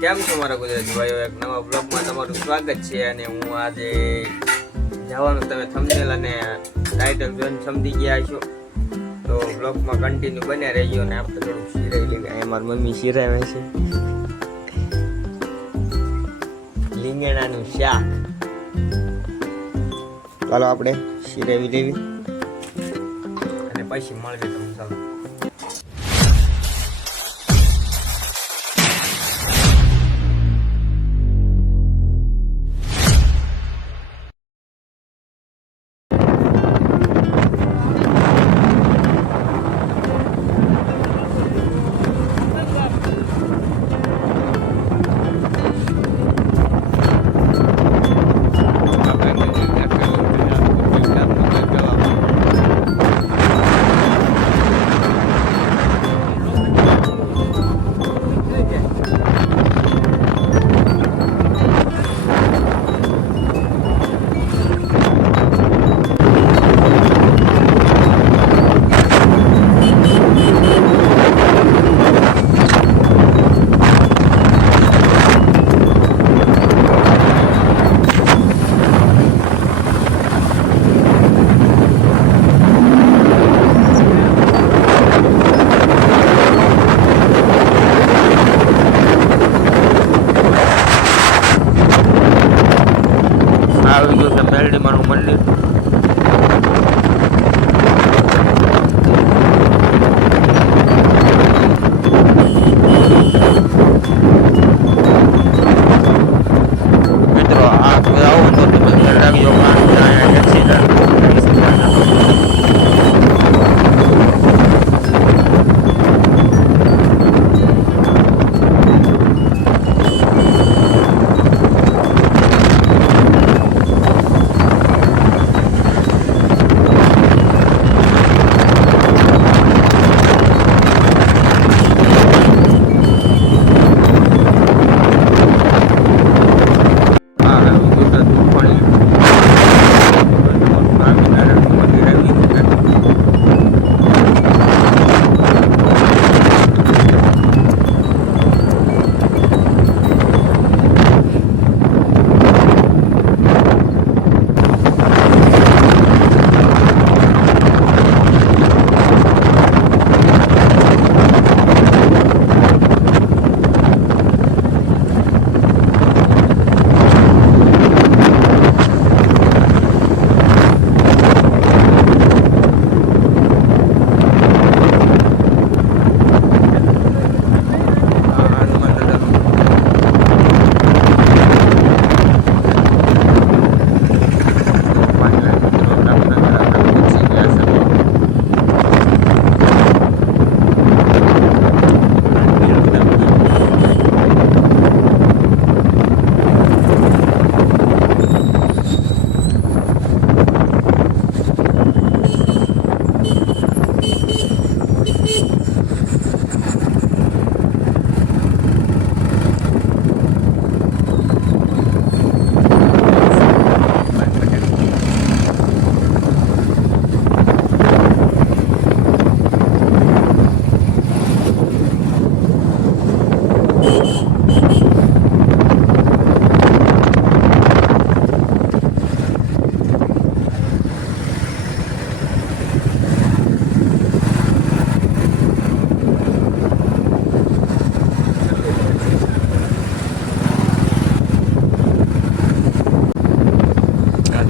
કેમ છો મારા ગુજરાતી ભાઈઓ, એક નવા બ્લોગમાં તમારું સ્વાગત છે. અને હું આજે જવાનું, તમે થંબનેલ અને ટાઇટલ જોઈને સમજી ગયા છો, તો બ્લોગમાં કન્ટિન્યુ બન્યા રહેજો. અને આપણે થોડુંક શીરાવી લેવી. અહીંયા મારી મમ્મી શીરાવે છે રીંગણાનું શાક. ચાલો આપણે શીરાવી લેવી અને પછી મળીએ તમને. ચાલો આવી ગયું છે મેલડીમાનું મંદિર. મિત્રો આ આવો તો તમે ખ્યાલ રાખજો, એક્સિડન્ટ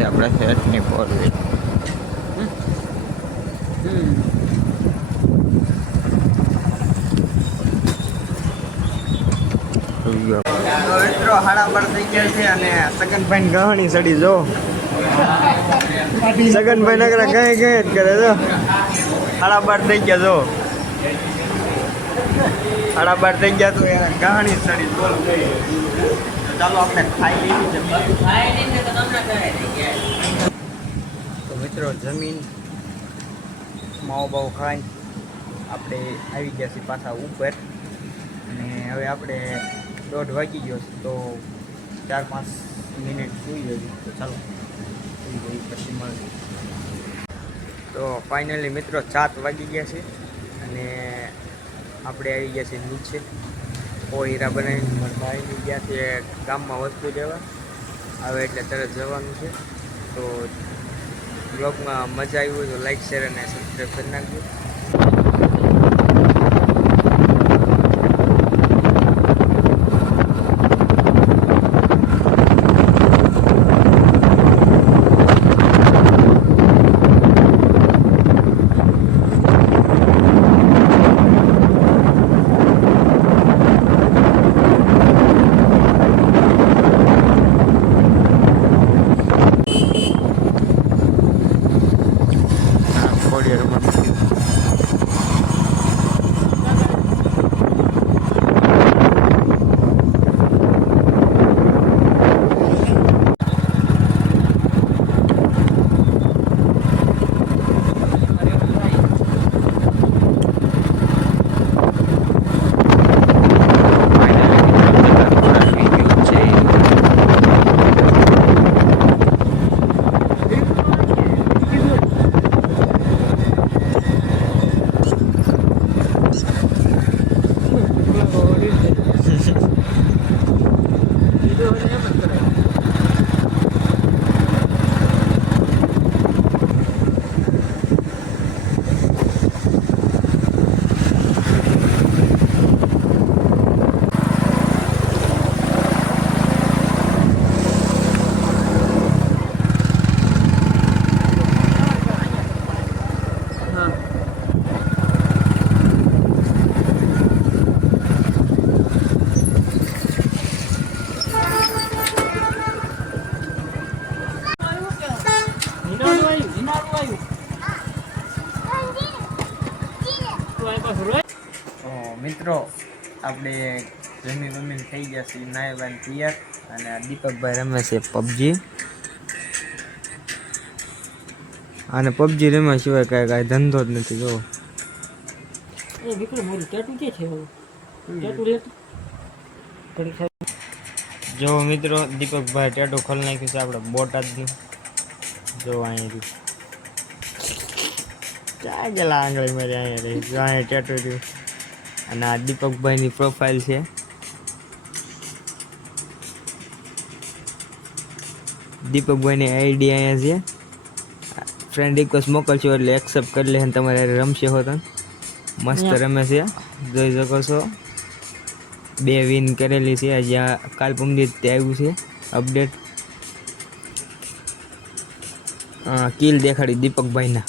આપણે સેટની ફોરવી મિત્રો 12:30 થઈ ગયા છે. અને સગનભાઈ ગહણી સડી જો, સગનભાઈ નગરા કઈ કઈ જ કરે જો. 12:30 થઈ ગયા જો, 12:30 થઈ ગયા તો એને ગહણી સડી બોલ ગઈ. ચાલો આપણે ખાઈ લઈએ. તો મિત્રો જમીન માવો બાવો ખાઈને આપણે આવી ગયા છીએ પાછા ઉપર. અને હવે આપણે 1:30 વાગી ગયો છે, તો 4-5 મિનિટ સુઈ જઈએ. તો ચાલો સુઈ જઈએ પછી મળીએ. તો ફાઇનલી મિત્રો 7 વાગી ગયા છે અને આપણે આવી ગયા છીએ નીચે. હીરા બનાવીને મારા ભાઈની ત્યાંથી ગામમાં વસ્તુ લેવા આવે એટલે તરત જવાનું છે. તો બ્લોગમાં મજા આવી હોય તો લાઈક શેર અને સબસ્ક્રાઈબ કરી નાખજો. મિત્રો આપણે જમીન થઈ ગયા છે નાયવાન તૈયાર અને આ દીપકભાઈ રમે છે પબજી. અને પબજી રમ્યા સિવાય કાંઈ ધંધો જ નથી. જો મિત્રો દીપકભાઈ ટેટુ ખોલી નાખ્યું છે આપણે બોટાદનું. જો અહીંથી ક્યાં ગયેલા આંગળી મારી અહીંયા રહી. જો અહીંયા ટેટુ રહ્યું અને આ દીપકભાઈની પ્રોફાઇલ છે. દીપકભાઈની આઈડી અહીંયા છે. ફ્રેન્ડ રિક્વેસ્ટ મોકલશો એટલે એક્સેપ્ટ કરી લે અને તમારે રમશે હોત. મસ્ત રમે છે, જોઈ શકો છો. 2 વિન કરેલી છે. જ્યાં કાલ પમદી તે આવ્યું છે અપડેટ. કિલ દેખાડી દીપકભાઈના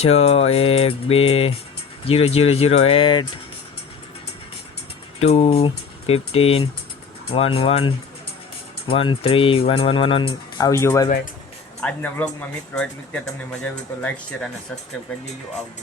6-1-2-0-0-0-8 2-15-1-1-1-3-1-1-1-1 આવજો. Bye bye. આજના બ્લોગમાં મિત્રો એટલું જ. તમને મજા આવી તો લાઈક શેર અને સબસ્ક્રાઈબ કરી દેજો. આવજો.